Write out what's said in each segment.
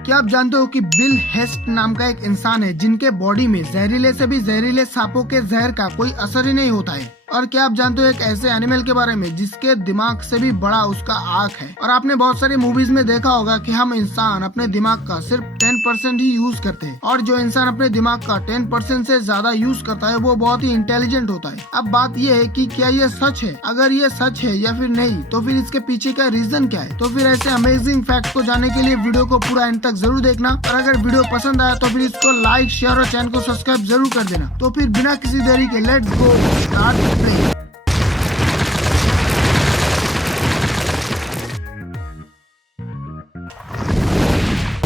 क्या आप जानते हो कि बिल हेस्ट नाम का एक इंसान है जिनके बॉडी में जहरीले से भी जहरीले सांपों के जहर का कोई असर ही नहीं होता है। और क्या आप जानते हो एक ऐसे एनिमल के बारे में जिसके दिमाग से भी बड़ा उसका आँख है। और आपने बहुत सारी मूवीज में देखा होगा कि हम इंसान अपने दिमाग का सिर्फ 10% ही यूज करते हैं, और जो इंसान अपने दिमाग का 10% से ज्यादा यूज करता है वो बहुत ही इंटेलिजेंट होता है। अब बात ये है कि क्या ये सच है, अगर ये सच है या फिर नहीं, तो फिर इसके पीछे का रीजन क्या है। तो फिर ऐसे अमेजिंग फैक्ट को जानने के लिए वीडियो को पूरा एंड तक जरूर देखना। और अगर वीडियो पसंद आया तो फिर इसको लाइक, शेयर और चैनल को सब्सक्राइब जरूर कर देना। तो फिर बिना किसी देरी के लेट्स गो स्टार्ट प्ले।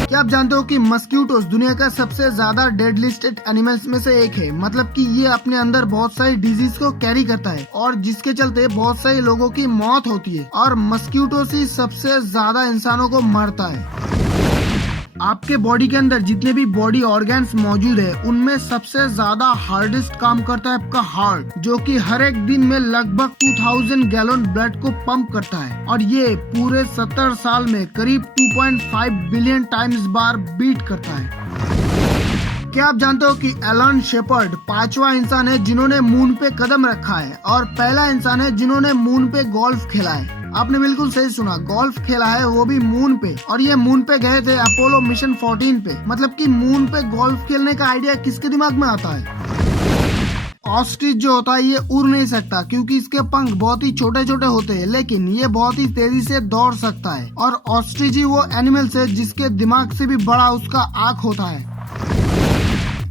क्या आप जानते हो कि मस्क्यूटोस दुनिया का सबसे ज्यादा डेडलिस्टेड एनिमल्स में से एक है। मतलब कि ये अपने अंदर बहुत सारी डिजीज को कैरी करता है और जिसके चलते बहुत सारे लोगों की मौत होती है। और मस्क्यूटोस ही सबसे ज्यादा इंसानों को मारता है। आपके बॉडी के अंदर जितने भी बॉडी ऑर्गन्स मौजूद है उनमें सबसे ज्यादा हार्डेस्ट काम करता है आपका हार्ट, जो कि हर एक दिन में लगभग 2000 गैलन ब्लड को पंप करता है। और ये पूरे 70 साल में करीब 2.5 बिलियन टाइम्स बार बीट करता है। क्या आप जानते हो कि एलन शेपर्ड 5वां इंसान है जिन्होंने मून पे कदम रखा है, और पहला इंसान है जिन्होंने मून पे गोल्फ खेला है। आपने बिल्कुल सही सुना, गोल्फ खेला है, वो भी मून पे। और ये मून पे गए थे अपोलो मिशन 14 पे। मतलब कि मून पे गोल्फ खेलने का आइडिया किसके दिमाग में आता है। ऑस्ट्रिच जो होता है ये उड़ नहीं सकता क्योंकि इसके पंख बहुत ही छोटे छोटे होते हैं, लेकिन ये बहुत ही तेजी से दौड़ सकता है। और ऑस्ट्रिच ही वो एनिमल्स है जिसके दिमाग से भी बड़ा उसका आँख होता है।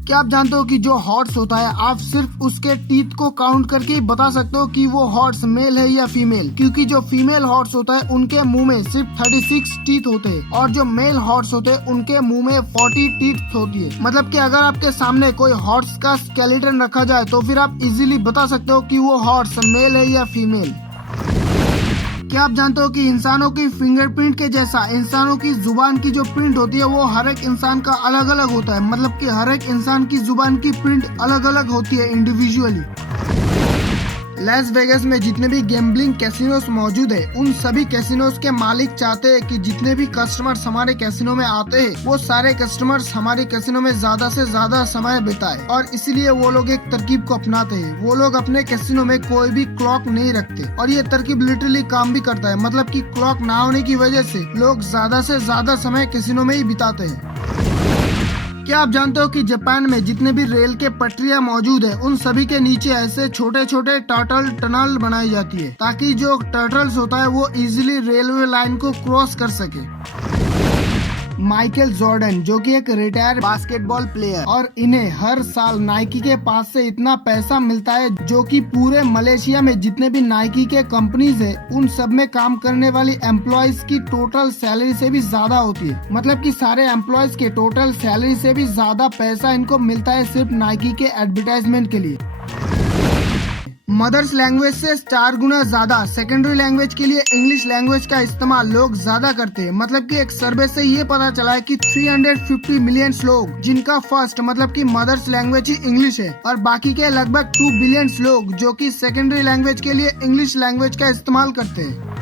क्या आप जानते हो कि जो हॉर्स होता है आप सिर्फ उसके टीथ को काउंट करके ही बता सकते हो कि वो हॉर्स मेल है या फीमेल, क्योंकि जो फीमेल हॉर्स होता है उनके मुंह में सिर्फ 36 टीथ होते हैं और जो मेल हॉर्स होते हैं उनके मुंह में 40 टीथ होती है। मतलब कि अगर आपके सामने कोई हॉर्स का स्केलेटन रखा जाए तो फिर आप इजीली बता सकते हो कि वो हॉर्स मेल है या फीमेल। क्या आप जानते हो कि इंसानों की फिंगरप्रिंट के जैसा इंसानों की जुबान की जो प्रिंट होती है वो हर एक इंसान का अलग अलग होता है। मतलब कि हर एक इंसान की जुबान की प्रिंट अलग अलग होती है इंडिविजुअली। लास वेगास में जितने भी गैम्बलिंग कैसीनोस मौजूद है उन सभी कैसीनोस के मालिक चाहते हैं कि जितने भी कस्टमर्स हमारे कैसीनो में आते हैं वो सारे कस्टमर्स हमारे कैसीनो में ज्यादा से ज्यादा समय बिताए। और इसीलिए वो लोग एक तरकीब को अपनाते हैं। वो लोग अपने कैसीनो में कोई भी क्लॉक नहीं रखते और ये तरकीब लिटरली काम भी करता है। मतलब कि क्लॉक ना होने की वजह से लोग ज्यादा से ज्यादा समय कैसीनो में ही बिताते हैं। क्या आप जानते हो कि जापान में जितने भी रेल के पटरियां मौजूद है उन सभी के नीचे ऐसे छोटे छोटे टर्टल टनल बनाई जाती है ताकि जो टर्टल्स होता है वो इजीली रेलवे लाइन को क्रॉस कर सके। माइकल जॉर्डन जो कि एक रिटायर्ड बास्केटबॉल प्लेयर, और इन्हें हर साल नाइकी के पास से इतना पैसा मिलता है जो कि पूरे मलेशिया में जितने भी नाइकी के कंपनीज है उन सब में काम करने वाली एम्प्लॉयज की टोटल सैलरी से भी ज्यादा होती है। मतलब कि सारे एम्प्लॉयज के टोटल सैलरी से भी ज्यादा पैसा इनको मिलता है सिर्फ नाइकी के एडवर्टाइजमेंट के लिए। मदर्स लैंग्वेज से 4 गुना ज्यादा सेकेंडरी लैंग्वेज के लिए इंग्लिश लैंग्वेज का इस्तेमाल लोग ज्यादा करते हैं। मतलब कि एक सर्वे से ये पता चला है कि 350 मिलियन लोग जिनका फर्स्ट मतलब कि मदर्स लैंग्वेज ही इंग्लिश है, और बाकी के लगभग 2 बिलियन लोग जो कि सेकेंडरी लैंग्वेज के लिए इंग्लिश लैंग्वेज का इस्तेमाल करते हैं।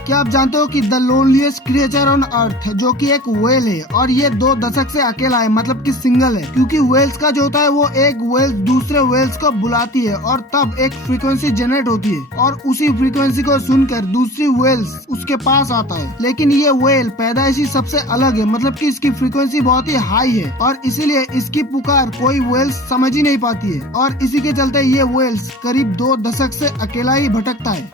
क्या आप जानते हो कि द लोनलीएस्ट क्रिएचर ऑन अर्थ जो कि एक व्हेल है, और ये 2 दशक से अकेला है, मतलब कि सिंगल है। क्योंकि व्हेल्स का जो होता है वो एक व्हेल दूसरे व्हेल्स को बुलाती है और तब एक फ्रीक्वेंसी जनरेट होती है और उसी फ्रीक्वेंसी को सुनकर दूसरी व्हेल्स उसके पास आता है। लेकिन ये व्हेल पैदाइशी सबसे अलग है, मतलब कि इसकी फ्रीक्वेंसी बहुत ही हाई है और इसीलिए इसकी पुकार कोई व्हेल्स समझ ही नहीं पाती है, और इसी के चलते ये व्हेल्स करीब 2 दशक से अकेला ही भटकता है।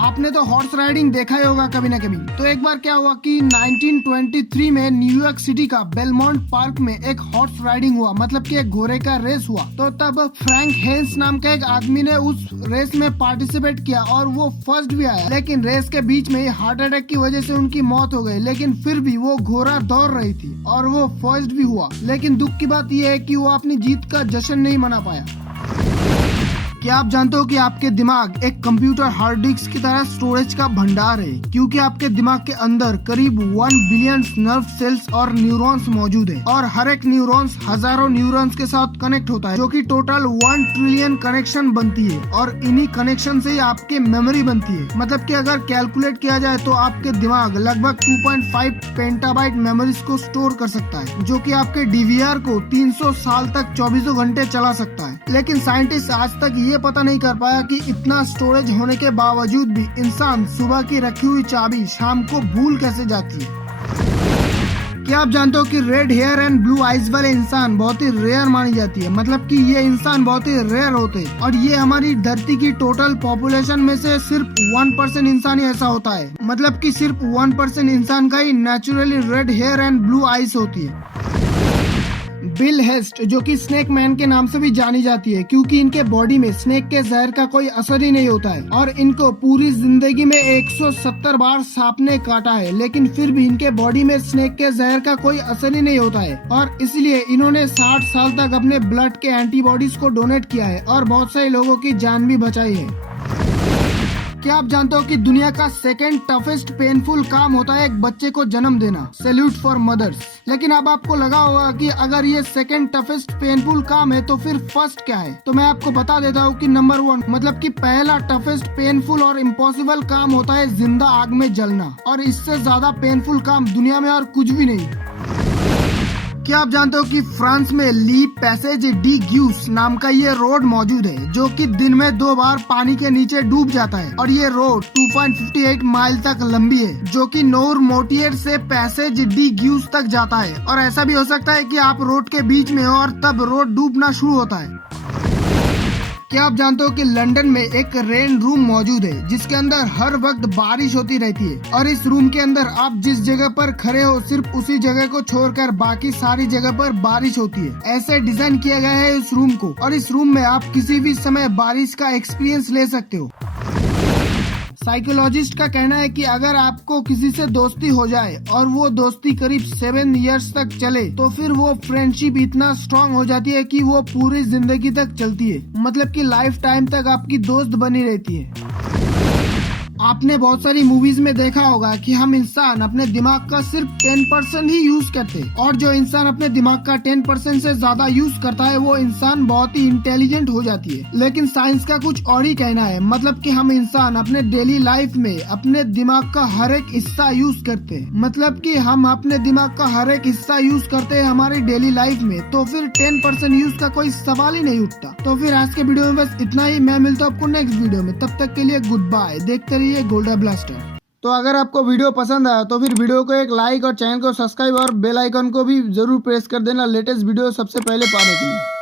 आपने तो हॉर्स राइडिंग देखा ही होगा कभी न कभी। तो एक बार क्या हुआ कि 1923 में न्यूयॉर्क सिटी का बेलमोंट पार्क में एक हॉर्स राइडिंग हुआ, मतलब कि एक घोड़े का रेस हुआ। तो तब फ्रैंक हेंस नाम का एक आदमी ने उस रेस में पार्टिसिपेट किया और वो फर्स्ट भी आया। लेकिन रेस के बीच में हार्ट अटैक की वजह से उनकी मौत हो गई। लेकिन फिर भी वो घोड़ा दौड़ रही थी और वो फर्स्ट भी हुआ। लेकिन दुख की बात यह है कि वो अपनी जीत का जश्न नहीं मना पाया। क्या आप जानते हो कि आपके दिमाग एक कंप्यूटर हार्ड डिस्क की तरह स्टोरेज का भंडार है, क्योंकि आपके दिमाग के अंदर करीब 1 बिलियन नर्व सेल्स और न्यूरॉन्स मौजूद है और हर एक न्यूरॉन्स हजारों न्यूरॉन्स के साथ कनेक्ट होता है, जो कि टोटल 1 ट्रिलियन कनेक्शन बनती है और इन्हीं कनेक्शन से ही आपकी मेमोरी बनती है। मतलब कि अगर कैलकुलेट किया जाए तो आपके दिमाग लगभग 2.5 पेंटाबाइट मेमोरीज को स्टोर कर सकता है, जो कि आपके डीवीआर को 300 साल तक 24 घंटे चला सकता है। लेकिन साइंटिस्ट आज तक ये पता नहीं कर पाया कि इतना स्टोरेज होने के बावजूद भी इंसान सुबह की रखी हुई चाबी शाम को भूल कैसे जाती है। क्या आप जानते हो कि red hair and blue eyes वाले इंसान बहुत ही रेयर मानी जाती है। मतलब कि ये इंसान बहुत ही रेयर होते हैं और ये हमारी धरती की टोटल पॉपुलेशन में से सिर्फ 1% इंसान ही ऐसा होता है। मतलब कि सिर्फ 1% इंसान का ही naturally red hair and blue eyes होती है। बिल हेस्ट, जो कि स्नेक मैन के नाम से भी जानी जाती है, क्योंकि इनके बॉडी में स्नेक के जहर का कोई असर ही नहीं होता है और इनको पूरी जिंदगी में 170 बार सांप ने काटा है, लेकिन फिर भी इनके बॉडी में स्नेक के जहर का कोई असर ही नहीं होता है और इसलिए इन्होंने 60 साल तक अपने ब्लड के एंटीबॉडीज को डोनेट किया है और बहुत सारे लोगों की जान भी बचाई है। क्या आप जानते हो कि दुनिया का सेकेंड टफेस्ट पेनफुल काम होता है एक बच्चे को जन्म देना। Salute for mothers. लेकिन अब आपको लगा होगा कि अगर ये सेकेंड टफेस्ट पेनफुल काम है तो फिर फर्स्ट क्या है। तो मैं आपको बता देता हूँ कि नंबर 1 मतलब कि पहला टफेस्ट पेनफुल और इम्पॉसिबल काम होता है जिंदा आग में जलना, और इससे ज्यादा पेनफुल काम दुनिया में और कुछ भी नहीं। क्या आप जानते हो कि फ्रांस में ली पैसेज डी ग्यूस नाम का ये रोड मौजूद है, जो कि दिन में 2 बार पानी के नीचे डूब जाता है और ये रोड 2.58 माइल तक लंबी है, जो कि नोर मोटियर से पैसेज डी ग्यूस तक जाता है। और ऐसा भी हो सकता है कि आप रोड के बीच में हो और तब रोड डूबना शुरू होता है। क्या आप जानते हो कि लंदन में एक रेन रूम मौजूद है, जिसके अंदर हर वक्त बारिश होती रहती है और इस रूम के अंदर आप जिस जगह पर खड़े हो सिर्फ उसी जगह को छोड़कर बाकी सारी जगह पर बारिश होती है। ऐसे डिजाइन किया गया है इस रूम को और इस रूम में आप किसी भी समय बारिश का एक्सपीरियंस ले सकते हो। साइकोलॉजिस्ट का कहना है कि अगर आपको किसी से दोस्ती हो जाए और वो दोस्ती करीब 7 इयर्स तक चले तो फिर वो फ्रेंडशिप इतना स्ट्रांग हो जाती है कि वो पूरी जिंदगी तक चलती है। मतलब कि लाइफ टाइम तक आपकी दोस्त बनी रहती है। आपने बहुत सारी मूवीज में देखा होगा कि हम इंसान अपने दिमाग का सिर्फ 10% ही यूज करते हैं और जो इंसान अपने दिमाग का 10% से ज्यादा यूज करता है वो इंसान बहुत ही इंटेलिजेंट हो जाती है। लेकिन साइंस का कुछ और ही कहना है। मतलब कि हम इंसान अपने डेली लाइफ में अपने दिमाग का हर एक हिस्सा यूज करते हैं। मतलब कि हम अपने दिमाग का हर एक हिस्सा यूज करते हैं हमारी डेली लाइफ में, तो फिर 10% यूज का कोई सवाल ही नहीं उठता। तो फिर आज के वीडियो में बस इतना ही। मैं मिलता हूँ आपको नेक्स्ट वीडियो में, तब तक के लिए गुड बाय। देखते रहिए गोल्डन ब्लास्टर। तो अगर आपको वीडियो पसंद आया तो फिर वीडियो को एक लाइक और चैनल को सब्सक्राइब और बेल आइकन को भी जरूर प्रेस कर देना लेटेस्ट वीडियो सबसे पहले पाने के लिए।